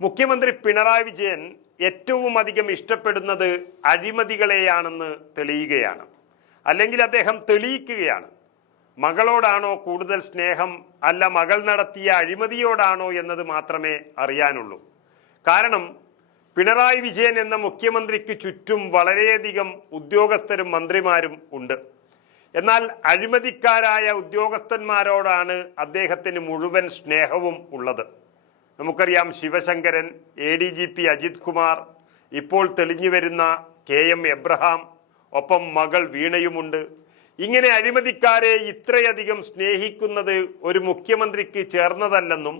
മുഖ്യമന്ത്രി പിണറായി വിജയൻ ഏറ്റവും അധികം ഇഷ്ടപ്പെടുന്നത് അഴിമതികളെയാണെന്ന് തെളിയുകയാണ്. അല്ലെങ്കിൽ അദ്ദേഹം തെളിയിക്കുകയാണ്. മകളോടാണോ കൂടുതൽ സ്നേഹം? അല്ല മകൾ നടത്തിയ അഴിമതിയോടാണോ എന്നത് മാത്രമേ അറിയാനുള്ളൂ. കാരണം പിണറായി വിജയൻ എന്ന മുഖ്യമന്ത്രിക്ക് ചുറ്റും വളരെയധികം ഉദ്യോഗസ്ഥരും മന്ത്രിമാരും ഉണ്ട്. എന്നാൽ അഴിമതിക്കാരായ ഉദ്യോഗസ്ഥന്മാരോടാണ് അദ്ദേഹത്തിന് മുഴുവൻ സ്നേഹവും ഉള്ളത്. നമുക്കറിയാം Sivasankaran A D G P Ajith Kumar ഇപ്പോൾ തെളിഞ്ഞു വരുന്ന കെ എം എബ്രഹാം ഒപ്പം മകൾ വീണയുമുണ്ട്. ഇങ്ങനെ അഴിമതിക്കാരെ ഇത്രയധികം സ്നേഹിക്കുന്നത് ഒരു മുഖ്യമന്ത്രിക്ക് ചേർന്നതല്ലെന്നും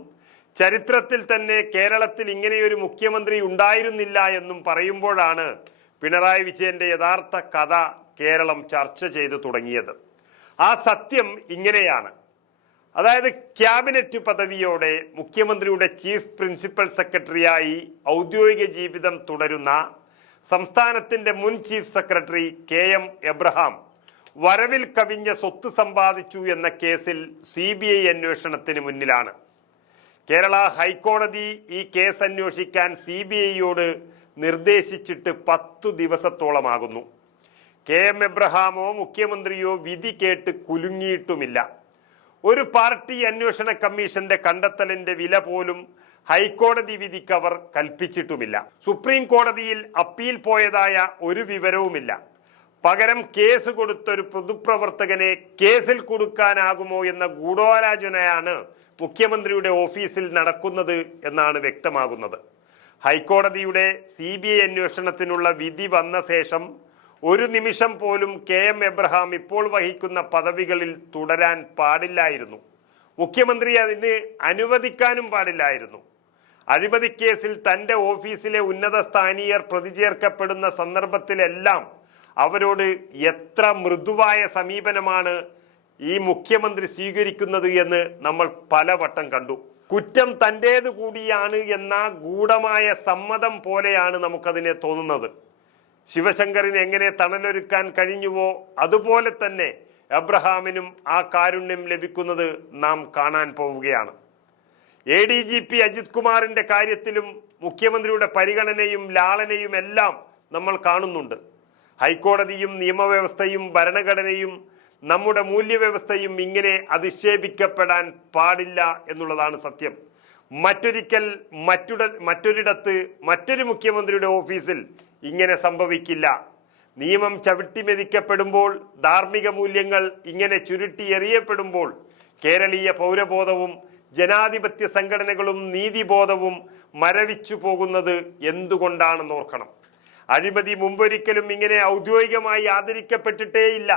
ചരിത്രത്തിൽ തന്നെ കേരളത്തിൽ ഇങ്ങനെയൊരു മുഖ്യമന്ത്രി ഉണ്ടായിരുന്നില്ല എന്നും പറയുമ്പോഴാണ് പിണറായി വിജയന്റെ യഥാർത്ഥ കഥ കേരളം ചർച്ച ചെയ്തു തുടങ്ങിയത്. ആ സത്യം ഇങ്ങനെയാണ്. അതായത് ക്യാബിനറ്റ് പദവിയോടെ മുഖ്യമന്ത്രിയുടെ ചീഫ് പ്രിൻസിപ്പൽ സെക്രട്ടറിയായി ഔദ്യോഗിക ജീവിതം തുടരുന്ന സംസ്ഥാനത്തിന്റെ മുൻ chief secretary K M Abraham വരവിൽ കവിഞ്ഞ സ്വത്ത് സമ്പാദിച്ചു എന്ന കേസിൽ സി ബി ഐ അന്വേഷണത്തിന് മുന്നിലാണ്. കേരള ഹൈക്കോടതി ഈ കേസ് അന്വേഷിക്കാൻ സി ബി ഐയോട് നിർദ്ദേശിച്ചിട്ട് പത്തു ദിവസത്തോളമാകുന്നു. കെ എം എബ്രഹാമോ മുഖ്യമന്ത്രിയോ വിധി കേട്ട് കുലുങ്ങിയിട്ടുമില്ല. ഒരു പാർട്ടി അന്വേഷണ കമ്മീഷന്റെ കണ്ടെത്തലിന്റെ വില പോലും ഹൈക്കോടതി വിധിക്ക് അവർ കൽപ്പിച്ചിട്ടുമില്ല. സുപ്രീം കോടതിയിൽ അപ്പീൽ പോയതായ ഒരു വിവരവുമില്ല. പകരം കേസ് കൊടുത്തൊരു പൊതുപ്രവർത്തകനെ കേസിൽ കൊടുക്കാനാകുമോ എന്ന ഗൂഢാലോചനയാണ് മുഖ്യമന്ത്രിയുടെ ഓഫീസിൽ നടക്കുന്നത് എന്നാണ് വ്യക്തമാകുന്നത്. ഹൈക്കോടതിയുടെ സി ബി ഐ അന്വേഷണത്തിനുള്ള വിധി വന്ന ശേഷം ഒരു നിമിഷം പോലും കെ എം എബ്രഹാം ഇപ്പോൾ വഹിക്കുന്ന പദവികളിൽ തുടരാൻ പാടില്ലായിരുന്നു. മുഖ്യമന്ത്രി അതിന് അനുവദിക്കാനും പാടില്ലായിരുന്നു. അഴിമതിക്കേസിൽ തന്റെ ഓഫീസിലെ ഉന്നത സ്ഥാനീയർ പ്രതിചേർക്കപ്പെടുന്ന സന്ദർഭത്തിലെല്ലാം അവരോട് എത്ര മൃദുവായ സമീപനമാണ് ഈ മുഖ്യമന്ത്രി സ്വീകരിക്കുന്നത് എന്ന് നമ്മൾ പലവട്ടം കണ്ടു. കുറ്റം തന്റേത് കൂടിയാണ് എന്ന ഗൂഢമായ സമ്മതം പോലെയാണ് നമുക്കതിനെ തോന്നുന്നത്. ശിവശങ്കറിന് എങ്ങനെ തണലൊരുക്കാൻ കഴിഞ്ഞുവോ അതുപോലെ തന്നെ അബ്രഹാമിനും ആ കാരുണ്യം ലഭിക്കുന്നത് നാം കാണാൻ പോവുകയാണ്. A D G P Ajith കുമാറിന്റെ കാര്യത്തിലും മുഖ്യമന്ത്രിയുടെ പരിഗണനയും ലാളനയും എല്ലാം നമ്മൾ കാണുന്നുണ്ട്. ഹൈക്കോടതിയും നിയമവ്യവസ്ഥയും ഭരണഘടനയും നമ്മുടെ മൂല്യവ്യവസ്ഥയും ഇങ്ങനെ അധിക്ഷേപിക്കപ്പെടാൻ പാടില്ല എന്നുള്ളതാണ് സത്യം. മറ്റൊരിക്കൽ മറ്റുട മറ്റൊരിടത്ത് മറ്റൊരു മുഖ്യമന്ത്രിയുടെ ഓഫീസിൽ ഇങ്ങനെ സംഭവിക്കില്ല. നിയമം ചവിട്ടിമെതിക്കപ്പെടുമ്പോൾ ധാർമ്മിക മൂല്യങ്ങൾ ഇങ്ങനെ ചുരുട്ടി എറിയപ്പെടുമ്പോൾ കേരളീയ പൗരബോധവും ജനാധിപത്യ സംഘടനകളും നീതിബോധവും മരവിച്ചു പോകുന്നത് എന്തുകൊണ്ടാണെന്ന് ഓർക്കണം. അഴിമതി മുമ്പൊരിക്കലും ഇങ്ങനെ ഔദ്യോഗികമായി ആദരിക്കപ്പെട്ടിട്ടേയില്ല.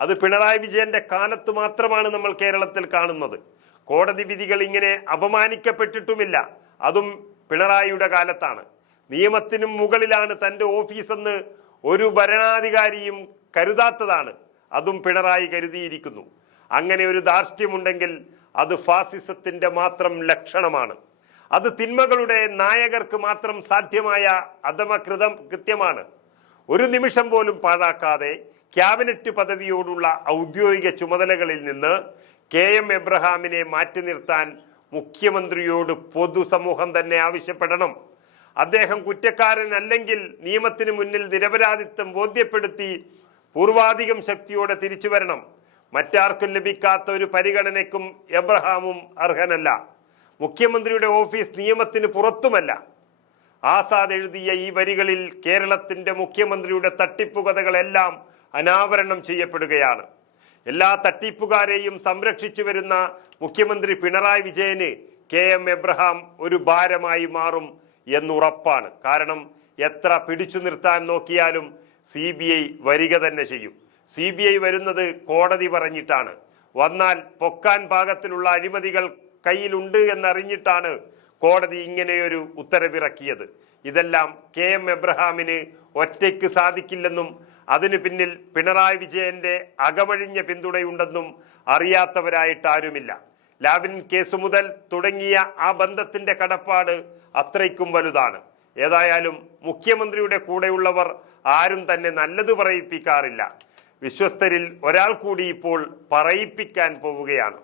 അത് പിണറായി വിജയന്റെ കാലത്ത് മാത്രമാണ് നമ്മൾ കേരളത്തിൽ കാണുന്നത്. കോടതി വിധികൾ ഇങ്ങനെ അപമാനിക്കപ്പെട്ടിട്ടുമില്ല. അതും പിണറായിയുടെ കാലത്താണ്. നിയമത്തിനും മുകളിലാണ് തന്റെ ഓഫീസെന്ന് ഒരു ഭരണാധികാരിയും കരുതാത്തതാണ്. അതും പിണറായി കരുതിയിരിക്കുന്നു. അങ്ങനെ ഒരു ധാർഷ്ട്യമുണ്ടെങ്കിൽ അത് ഫാസിസത്തിന്റെ മാത്രം ലക്ഷണമാണ്. അത് തിന്മകളുടെ നായകർക്ക് മാത്രം സാധ്യമായ അധമകൃതം കൃത്യമാണ്. ഒരു നിമിഷം പോലും പാഴാക്കാതെ ക്യാബിനറ്റ് പദവിയോടുള്ള ഔദ്യോഗിക ചുമതലകളിൽ നിന്ന് കെ എം എബ്രഹാമിനെ മാറ്റി നിർത്താൻ മുഖ്യമന്ത്രിയോട് പൊതുസമൂഹം തന്നെ ആവശ്യപ്പെടണം. അദ്ദേഹം കുറ്റക്കാരൻ അല്ലെങ്കിൽ നിയമത്തിന് മുന്നിൽ നിരപരാധിത്വം ബോധ്യപ്പെടുത്തി പൂർവാധികം ശക്തിയോടെ തിരിച്ചു വരണം. മറ്റാർക്കും ലഭിക്കാത്ത ഒരു പരിഗണനയ്ക്കും എബ്രഹാമും അർഹനല്ല. മുഖ്യമന്ത്രിയുടെ ഓഫീസ് നിയമത്തിന് പുറത്തുമല്ല. ആസാദ് എഴുതിയ ഈ വരികളിൽ കേരളത്തിന്റെ മുഖ്യമന്ത്രിയുടെ തട്ടിപ്പുകഥകളെല്ലാം അനാവരണം ചെയ്യപ്പെടുകയാണ്. എല്ലാ തട്ടിപ്പുകാരെയും സംരക്ഷിച്ചു വരുന്ന മുഖ്യമന്ത്രി പിണറായി വിജയന് കെ എം എബ്രഹാം ഒരു ഭാരമായി മാറും എന്നുറപ്പാണ്. കാരണം എത്ര പിടിച്ചു നിർത്താൻ നോക്കിയാലും സി ബി ഐ വരിക തന്നെ ചെയ്യും. സി ബി ഐ വരുന്നത് കോടതി പറഞ്ഞിട്ടാണ്. വന്നാൽ പൊക്കാൻ പാകത്തിലുള്ള അഴിമതികൾ കയ്യിലുണ്ട് എന്നറിഞ്ഞിട്ടാണ് കോടതി ഇങ്ങനെയൊരു ഉത്തരവിറക്കിയത്. ഇതെല്ലാം കെ എം എബ്രഹാമിന് ഒറ്റയ്ക്ക് സാധിക്കില്ലെന്നും അതിനു പിന്നിൽ പിണറായി വിജയന്റെ അകമഴിഞ്ഞ പിന്തുണയുണ്ടെന്നും അറിയാത്തവരായിട്ട് ആരുമില്ല ലാബിൻ കേസ് മുതൽ തുടങ്ങിയ ആ ബന്ധത്തിന്റെ കടപ്പാട് അത്രയ്ക്കും വലുതാണ്. ഏതായാലും മുഖ്യമന്ത്രിയുടെ കൂടെയുള്ളവർ ആരും തന്നെ നല്ലത് പറയിപ്പിക്കാറില്ല. വിശ്വസ്തരിൽ ഒരാൾ കൂടി ഇപ്പോൾ പറയിപ്പിക്കാൻ പോവുകയാണ്.